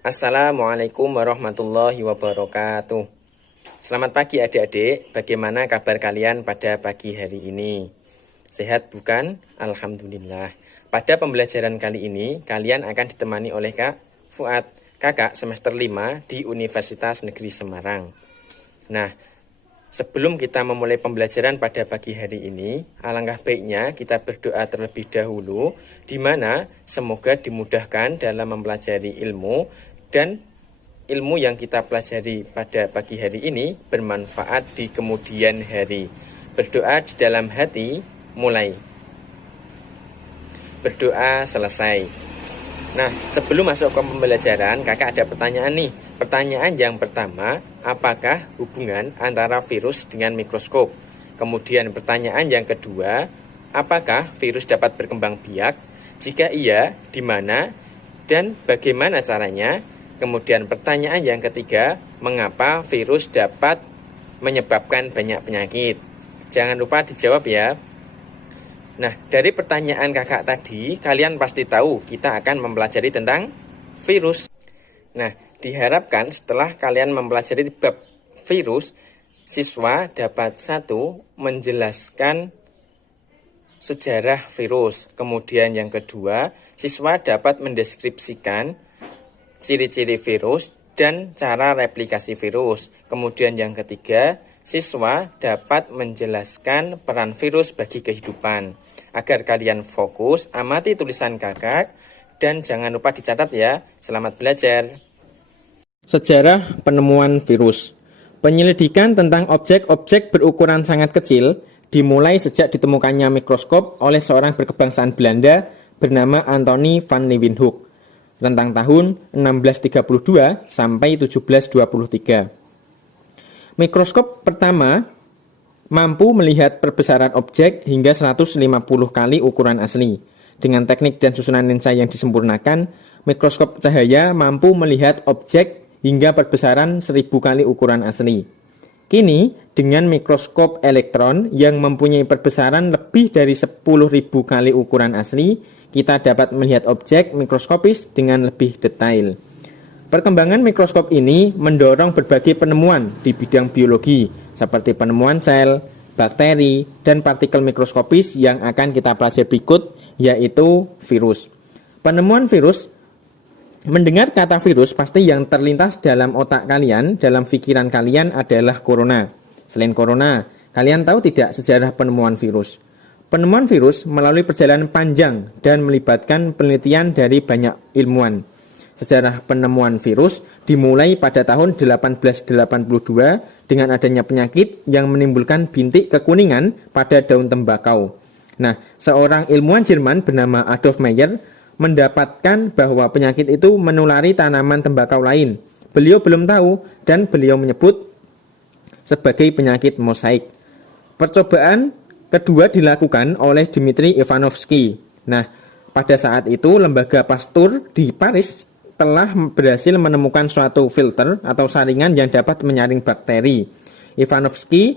Assalamualaikum warahmatullahi wabarakatuh. Selamat pagi adik-adik, bagaimana kabar kalian pada pagi hari ini? Sehat bukan? Alhamdulillah. Pada pembelajaran kali ini, kalian akan ditemani oleh Kak Fuad, kakak semester 5 di Universitas Negeri Semarang. Nah, sebelum kita memulai pembelajaran pada pagi hari ini, alangkah baiknya kita berdoa terlebih dahulu, di mana semoga dimudahkan dalam mempelajari ilmu dan ilmu yang kita pelajari pada pagi hari ini bermanfaat di kemudian hari. Berdoa di dalam hati, mulai. Berdoa selesai. Nah, sebelum masuk ke pembelajaran, kakak ada pertanyaan nih. Pertanyaan yang pertama, apakah hubungan antara virus dengan mikroskop? Kemudian pertanyaan yang kedua, apakah virus dapat berkembang biak? Jika iya, di mana dan bagaimana caranya? Kemudian pertanyaan yang ketiga, mengapa virus dapat menyebabkan banyak penyakit? Jangan lupa dijawab ya. Nah, dari pertanyaan kakak tadi, kalian pasti tahu kita akan mempelajari tentang virus. Nah, diharapkan setelah kalian mempelajari bab virus, siswa dapat menjelaskan sejarah virus. Kemudian yang kedua, siswa dapat mendeskripsikan ciri-ciri virus dan cara replikasi virus. Kemudian yang ketiga, siswa dapat menjelaskan peran virus bagi kehidupan. Agar kalian fokus, amati tulisan kakak dan jangan lupa dicatat ya. Selamat belajar. Sejarah penemuan virus. Penyelidikan tentang objek-objek berukuran sangat kecil dimulai sejak ditemukannya mikroskop oleh seorang berkebangsaan Belanda bernama Anthony van Leeuwenhoek rentang tahun 1632 sampai 1723. Mikroskop pertama mampu melihat perbesaran objek hingga 150 kali ukuran asli. Dengan teknik dan susunan lensa yang disempurnakan, mikroskop cahaya mampu melihat objek hingga perbesaran 1000 kali ukuran asli. Kini, dengan mikroskop elektron yang mempunyai perbesaran lebih dari 10.000 kali ukuran asli, kita dapat melihat objek mikroskopis dengan lebih detail. Perkembangan mikroskop ini mendorong berbagai penemuan di bidang biologi, seperti penemuan sel, bakteri, dan partikel mikroskopis yang akan kita pelajari berikut, yaitu virus. Penemuan virus, mendengar kata virus, pasti yang terlintas dalam otak kalian, dalam pikiran kalian adalah corona. Selain corona, kalian tahu tidak sejarah penemuan virus? Penemuan virus melalui perjalanan panjang dan melibatkan penelitian dari banyak ilmuwan. Sejarah penemuan virus dimulai pada tahun 1882 dengan adanya penyakit yang menimbulkan bintik kekuningan pada daun tembakau. Nah, seorang ilmuwan Jerman bernama Adolf Meyer mendapatkan bahwa penyakit itu menulari tanaman tembakau lain. Beliau belum tahu dan beliau menyebut sebagai penyakit mosaik. Percobaan kedua dilakukan oleh Dmitri Ivanovsky. Nah, pada saat itu lembaga Pasteur di Paris telah berhasil menemukan suatu filter atau saringan yang dapat menyaring bakteri. Ivanovsky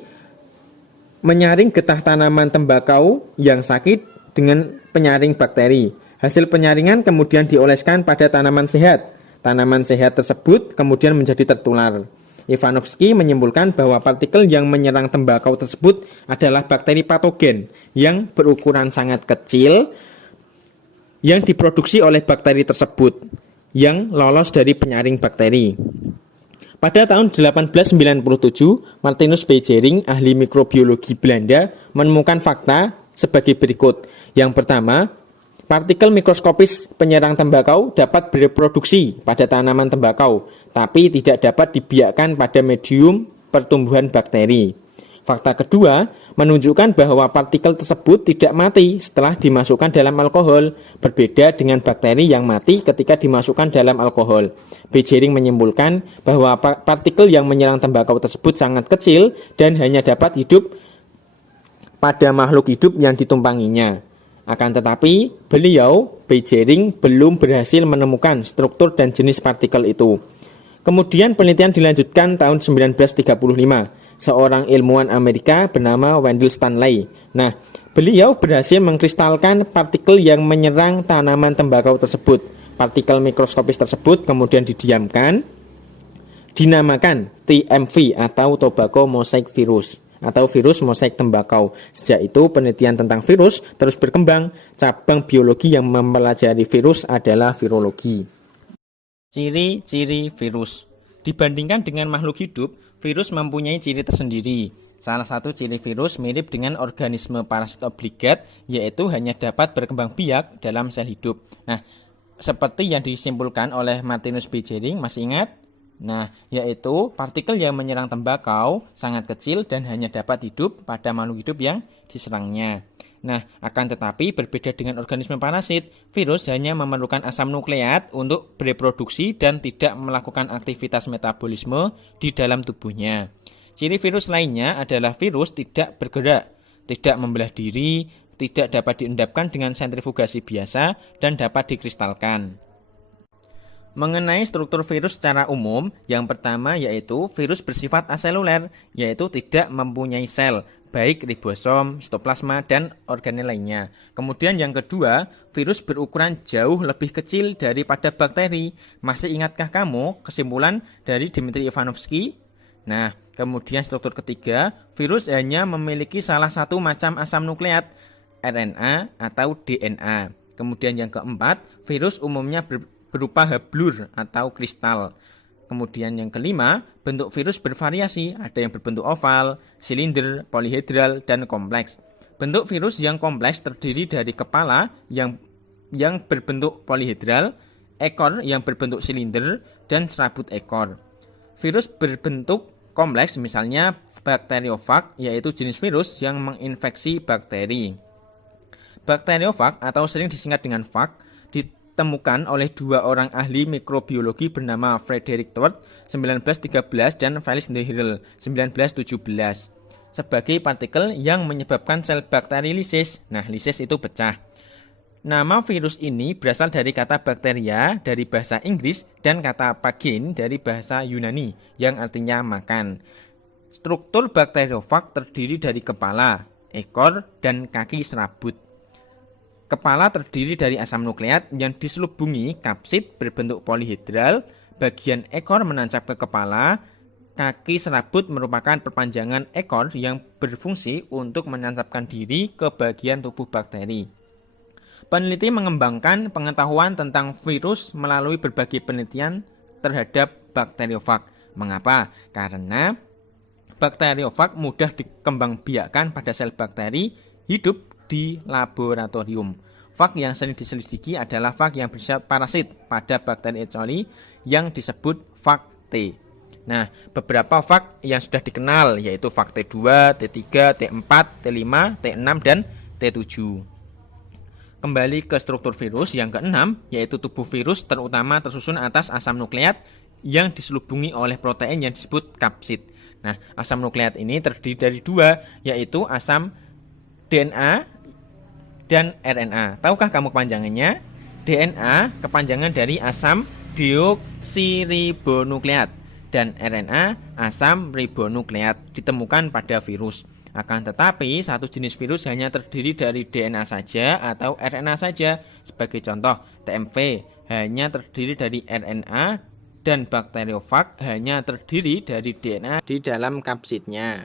menyaring getah tanaman tembakau yang sakit dengan penyaring bakteri. Hasil penyaringan kemudian dioleskan pada tanaman sehat. Tanaman sehat tersebut kemudian menjadi tertular. Ivanovsky menyimpulkan bahwa partikel yang menyerang tembakau tersebut adalah bakteri patogen yang berukuran sangat kecil yang diproduksi oleh bakteri tersebut yang lolos dari penyaring bakteri. Pada tahun 1897, Martinus Beijering, ahli mikrobiologi Belanda, menemukan fakta sebagai berikut. Yang pertama, partikel mikroskopis penyerang tembakau dapat bereproduksi pada tanaman tembakau, tapi tidak dapat dibiakkan pada medium pertumbuhan bakteri. Fakta kedua menunjukkan bahwa partikel tersebut tidak mati setelah dimasukkan dalam alkohol, berbeda dengan bakteri yang mati ketika dimasukkan dalam alkohol. Beijering menyimpulkan bahwa partikel yang menyerang tembakau tersebut sangat kecil dan hanya dapat hidup pada makhluk hidup yang ditumpanginya. Akan tetapi, Beijering belum berhasil menemukan struktur dan jenis partikel itu. Kemudian penelitian dilanjutkan tahun 1935. Seorang ilmuwan Amerika bernama Wendell Stanley. Nah, beliau berhasil mengkristalkan partikel yang menyerang tanaman tembakau tersebut. partikel mikroskopis tersebut kemudian didiamkan, dinamakan TMV atau tobacco mosaic virus atau virus mosaik tembakau. Sejak itu penelitian tentang virus terus berkembang. Cabang biologi yang mempelajari virus adalah virologi. Ciri-ciri virus. Dibandingkan dengan makhluk hidup, virus mempunyai ciri tersendiri. Salah satu ciri virus mirip dengan organisme parasit obligat, yaitu hanya dapat berkembang biak dalam sel hidup. Nah, seperti yang disimpulkan oleh Martinus B. Jering, masih ingat? Nah, yaitu partikel yang menyerang tembakau sangat kecil dan hanya dapat hidup pada makhluk hidup yang diserangnya. Nah, akan tetapi berbeda dengan organisme parasit, virus hanya memerlukan asam nukleat untuk bereproduksi dan tidak melakukan aktivitas metabolisme di dalam tubuhnya. Ciri virus lainnya adalah virus tidak bergerak, tidak membelah diri, tidak dapat diendapkan dengan sentrifugasi biasa, dan dapat dikristalkan. Mengenai struktur virus secara umum, yang pertama yaitu virus bersifat aseluler, yaitu tidak mempunyai sel, baik ribosom, sitoplasma, dan organel lainnya. Kemudian yang kedua, virus berukuran jauh lebih kecil daripada bakteri. Masih ingatkah kamu kesimpulan dari Dmitri Ivanovsky? Nah, kemudian struktur ketiga, virus hanya memiliki salah satu macam asam nukleat, RNA atau DNA. Kemudian yang keempat, virus umumnya berupa hablur atau kristal. Kemudian yang kelima, bentuk virus bervariasi, ada yang berbentuk oval, silinder, polihedral, dan kompleks. Bentuk virus yang kompleks terdiri dari kepala yang berbentuk polihedral, ekor yang berbentuk silinder, dan serabut ekor. Virus berbentuk kompleks misalnya bakteriofag, yaitu jenis virus yang menginfeksi bakteri. Bakteriofag atau sering disingkat dengan fag ditemukan oleh dua orang ahli mikrobiologi bernama Frederick Todd 1913 dan Felix Nehirel 1917 sebagai partikel yang menyebabkan sel bakteri lisis. Nah, lisis itu pecah. Nama virus ini berasal dari kata bakteria dari bahasa Inggris dan kata phagein dari bahasa Yunani yang artinya makan. Struktur bakteriofag terdiri dari kepala, ekor, dan kaki serabut. Kepala terdiri dari asam nukleat yang diselubungi kapsid berbentuk polihedral, bagian ekor menancap ke kepala, kaki serabut merupakan perpanjangan ekor yang berfungsi untuk menancapkan diri ke bagian tubuh bakteri. Peneliti mengembangkan pengetahuan tentang virus melalui berbagai penelitian terhadap bakteriofag. Mengapa? Karena bakteriofag mudah dikembangbiakkan pada sel bakteri hidup di laboratorium. Fag yang sering diselidiki adalah fag yang bersifat parasit pada bakteri E. coli yang disebut fag T. Nah, beberapa fag yang sudah dikenal yaitu fag T2, T3, T4, T5, T6, dan T7. Kembali ke struktur virus yang keenam, yaitu tubuh virus terutama tersusun atas asam nukleat yang diselubungi oleh protein yang disebut kapsid. Nah, asam nukleat ini terdiri dari dua, yaitu asam DNA dan RNA. Tahukah kamu kepanjangannya? DNA kepanjangan dari asam deoksiribonukleat dan RNA asam ribonukleat ditemukan pada virus. Akan tetapi satu jenis virus hanya terdiri dari DNA saja atau RNA saja. Sebagai contoh, TMV hanya terdiri dari RNA dan bakteriofag hanya terdiri dari DNA di dalam kapsidnya.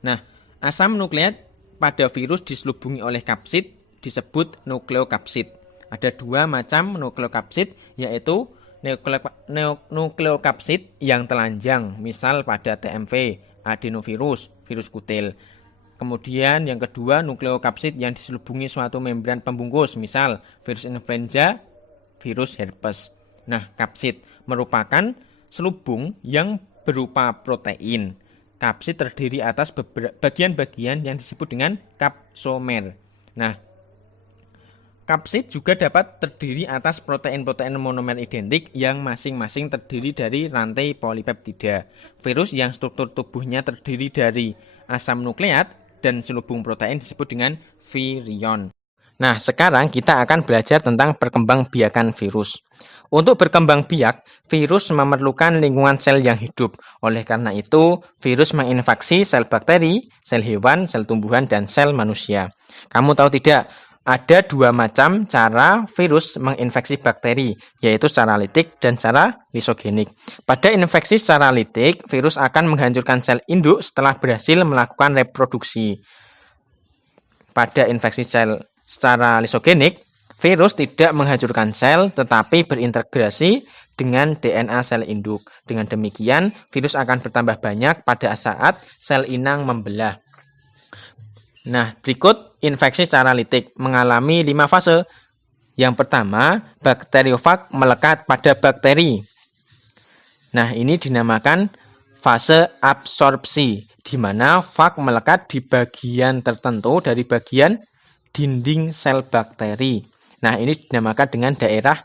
Nah, asam nukleat pada virus diselubungi oleh kapsid disebut nukleokapsid. Ada dua macam nukleokapsid, yaitu nukleokapsid yang telanjang, misal pada TMV, adenovirus, virus kutil. Kemudian yang kedua, nukleokapsid yang diselubungi suatu membran pembungkus, misal virus influenza, virus herpes. Nah, kapsid merupakan selubung yang berupa protein. Kapsid terdiri atas bagian-bagian yang disebut dengan kapsomer. Nah, kapsid juga dapat terdiri atas protein-protein monomer identik yang masing-masing terdiri dari rantai polipeptida. Virus yang struktur tubuhnya terdiri dari asam nukleat dan selubung protein disebut dengan virion. Nah, sekarang kita akan belajar tentang perkembangbiakan virus. Untuk berkembang biak, virus memerlukan lingkungan sel yang hidup. Oleh karena itu, virus menginfeksi sel bakteri, sel hewan, sel tumbuhan, dan sel manusia. Kamu tahu tidak Ada dua macam cara virus menginfeksi bakteri, yaitu secara litik dan secara lisogenik. Pada infeksi secara litik, virus akan menghancurkan sel induk setelah berhasil melakukan reproduksi. Pada infeksi sel secara lisogenik, virus tidak menghancurkan sel tetapi berintegrasi dengan DNA sel induk. Dengan demikian, virus akan bertambah banyak pada saat sel inang membelah. Nah, berikut infeksi secara litik mengalami 5 fase. Yang pertama, bakteriofag melekat pada bakteri. Nah, ini dinamakan fase absorpsi, di mana fag melekat di bagian tertentu dari bagian dinding sel bakteri. Nah, ini dinamakan dengan daerah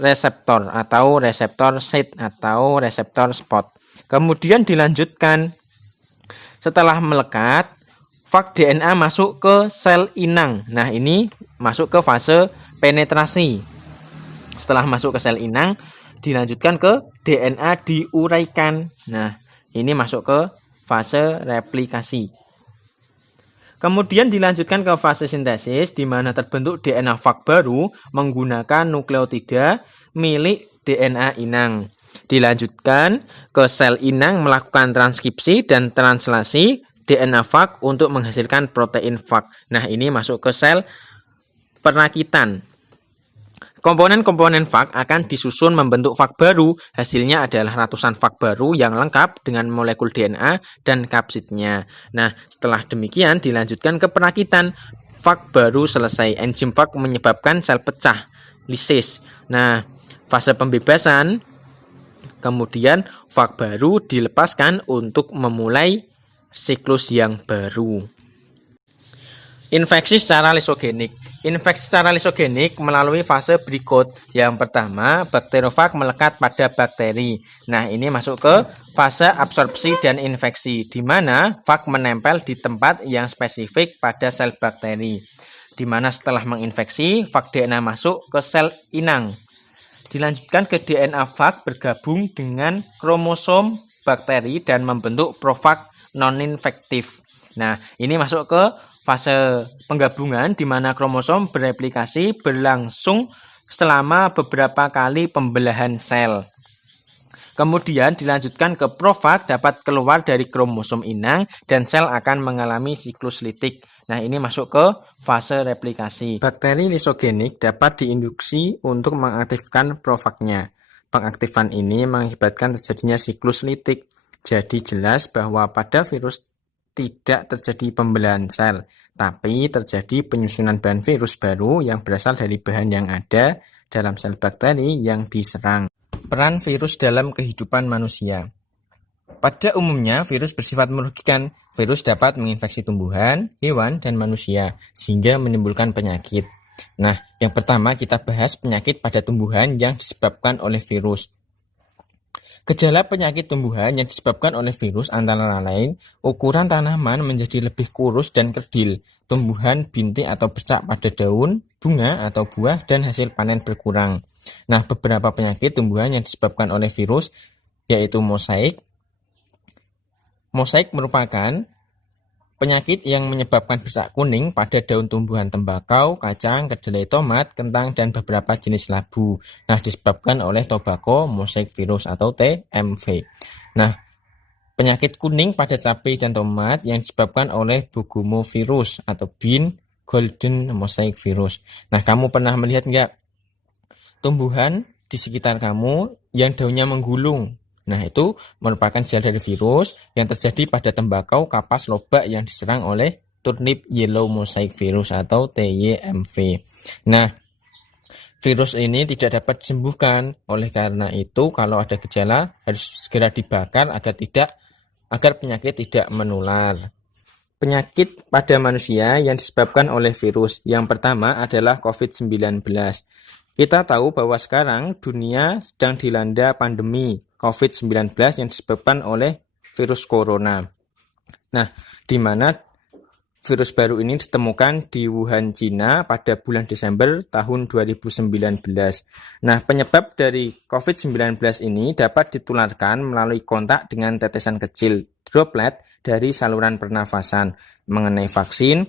reseptor atau reseptor site atau reseptor spot. Kemudian dilanjutkan, setelah melekat, fag DNA masuk ke sel inang. Nah, ini masuk ke fase penetrasi. Setelah masuk ke sel inang, dilanjutkan ke DNA diuraikan. Nah, ini masuk ke fase replikasi. Kemudian dilanjutkan ke fase sintesis, di mana terbentuk DNA fag baru menggunakan nukleotida milik DNA inang. Dilanjutkan ke sel inang melakukan transkripsi dan translasi DNA fag untuk menghasilkan protein fag. Nah, ini masuk ke sel perakitan. Komponen-komponen fag akan disusun membentuk fag baru. Hasilnya adalah ratusan fag baru yang lengkap dengan molekul DNA dan kapsidnya. Nah, setelah demikian dilanjutkan ke perakitan. Fag baru selesai. Enzim fag menyebabkan sel pecah, lisis. Nah, fase pembebasan. Kemudian fag baru dilepaskan untuk memulai siklus yang baru. Infeksi secara lisogenik. Infeksi secara lisogenik melalui fase berikut. Yang pertama, bakteriofag melekat pada bakteri. Nah, ini masuk ke fase absorpsi dan infeksi, di mana fag menempel di tempat yang spesifik pada sel bakteri. Di mana setelah menginfeksi, fag DNA masuk ke sel inang. Dilanjutkan ke DNA fag bergabung dengan kromosom bakteri dan membentuk profag non-infektif. Nah, ini masuk ke fase penggabungan di mana kromosom bereplikasi berlangsung selama beberapa kali pembelahan sel. Kemudian dilanjutkan ke profag dapat keluar dari kromosom inang dan sel akan mengalami siklus litik. Nah, ini masuk ke fase replikasi. Bakteri lisogenik dapat diinduksi untuk mengaktifkan profagnya. Pengaktifan ini mengakibatkan terjadinya siklus litik. Jadi jelas bahwa pada virus tidak terjadi pembelahan sel, tapi terjadi penyusunan bahan virus baru yang berasal dari bahan yang ada dalam sel bakteri yang diserang. Peran virus dalam kehidupan manusia. Pada umumnya, virus bersifat merugikan. Virus dapat menginfeksi tumbuhan, hewan, dan manusia, sehingga menimbulkan penyakit. Nah, yang pertama kita bahas penyakit pada tumbuhan yang disebabkan oleh virus. Gejala penyakit tumbuhan yang disebabkan oleh virus antara lain, ukuran tanaman menjadi lebih kurus dan kerdil, tumbuhan bintik atau bercak pada daun, bunga atau buah, dan hasil panen berkurang. Nah, beberapa penyakit tumbuhan yang disebabkan oleh virus yaitu mosaik. Mosaik merupakan penyakit yang menyebabkan bercak kuning pada daun tumbuhan tembakau, kacang, kedelai, tomat, kentang, dan beberapa jenis labu. Nah, disebabkan oleh tobacco mosaic virus atau TMV. Nah, penyakit kuning pada cabai dan tomat yang disebabkan oleh bogumovirus atau bean golden mosaic virus. Nah, kamu pernah melihat nggak tumbuhan di sekitar kamu yang daunnya menggulung? Nah, itu merupakan gejala dari virus yang terjadi pada tembakau, kapas, lobak yang diserang oleh turnip yellow mosaic virus atau TYMV. Nah, virus ini tidak dapat disembuhkan. Oleh karena itu, kalau ada gejala harus segera dibakar agar penyakit tidak menular. Penyakit pada manusia yang disebabkan oleh virus. Yang pertama adalah COVID-19. Kita tahu bahwa sekarang dunia sedang dilanda pandemi COVID-19 yang disebabkan oleh virus corona. Nah, di mana virus baru ini ditemukan di Wuhan, Cina pada bulan Desember tahun 2019. Nah, penyebab dari COVID-19 ini dapat ditularkan melalui kontak dengan tetesan kecil, droplet dari saluran pernafasan. Mengenai vaksin,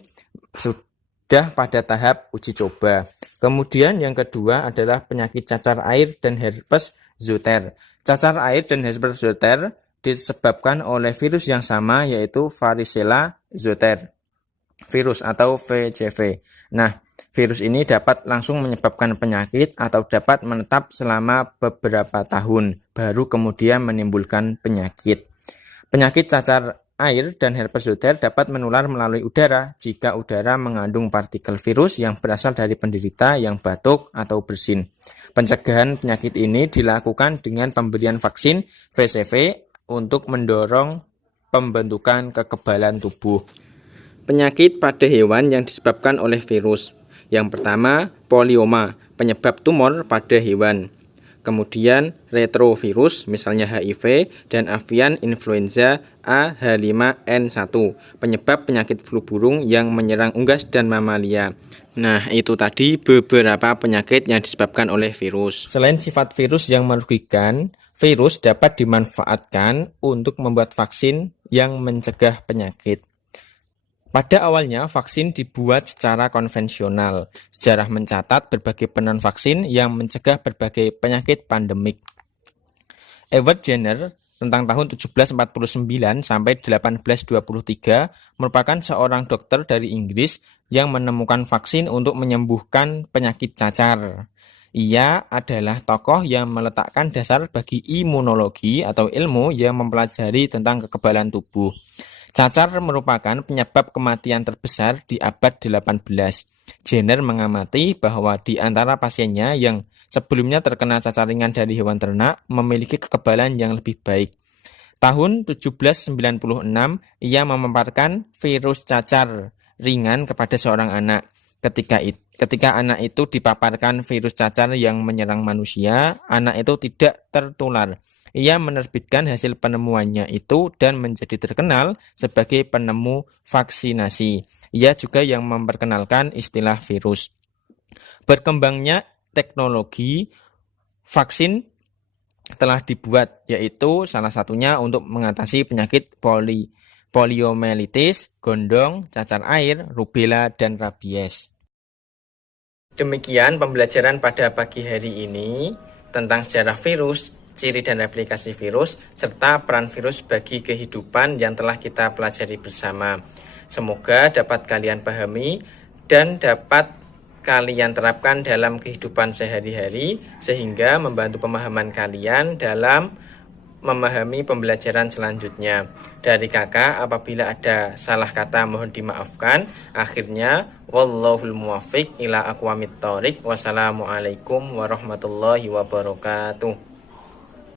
sudah pada tahap uji coba. Kemudian yang kedua adalah penyakit cacar air dan herpes zoster. Cacar air dan herpes zoster disebabkan oleh virus yang sama, yaitu varicella zoster virus atau VZV. Nah, virus ini dapat langsung menyebabkan penyakit atau dapat menetap selama beberapa tahun, baru kemudian menimbulkan penyakit. Penyakit cacar air dan herpes zoster dapat menular melalui udara jika udara mengandung partikel virus yang berasal dari penderita yang batuk atau bersin. Pencegahan penyakit ini dilakukan dengan pemberian vaksin VZV untuk mendorong pembentukan kekebalan tubuh. Penyakit pada hewan yang disebabkan oleh virus. Yang pertama, polioma, penyebab tumor pada hewan. Kemudian retrovirus, misalnya HIV, dan avian influenza A H5N1, penyebab penyakit flu burung yang menyerang unggas dan mamalia. Nah, itu tadi beberapa penyakit yang disebabkan oleh virus. Selain sifat virus yang merugikan, virus dapat dimanfaatkan untuk membuat vaksin yang mencegah penyakit. Pada awalnya, vaksin dibuat secara konvensional. Sejarah mencatat berbagai penemuan vaksin yang mencegah berbagai penyakit pandemik. Edward Jenner tentang tahun 1749 sampai 1823 merupakan seorang dokter dari Inggris yang menemukan vaksin untuk menyembuhkan penyakit cacar. Ia adalah tokoh yang meletakkan dasar bagi imunologi atau ilmu yang mempelajari tentang kekebalan tubuh. Cacar merupakan penyebab kematian terbesar di abad 18. Jenner mengamati bahwa di antara pasiennya yang sebelumnya terkena cacar ringan dari hewan ternak memiliki kekebalan yang lebih baik. Tahun 1796, ia memaparkan virus cacar ringan kepada seorang anak. Ketika anak itu dipaparkan virus cacar yang menyerang manusia, anak itu tidak tertular. Ia menerbitkan hasil penemuannya itu dan menjadi terkenal sebagai penemu vaksinasi. Ia juga yang memperkenalkan istilah virus. Berkembangnya teknologi vaksin telah dibuat, yaitu salah satunya untuk mengatasi penyakit poliomyelitis, gondong, cacar air, rubella, dan rabies. Demikian pembelajaran pada pagi hari ini tentang sejarah virus, ciri dan replikasi virus, serta peran virus bagi kehidupan yang telah kita pelajari bersama. Semoga dapat kalian pahami dan dapat kalian terapkan dalam kehidupan sehari-hari, sehingga membantu pemahaman kalian dalam memahami pembelajaran selanjutnya. Dari kakak, apabila ada salah kata mohon dimaafkan. Akhirnya, wallahul muwaffiq ila aqwamit thoriq. Wassalamualaikum warahmatullahi wabarakatuh.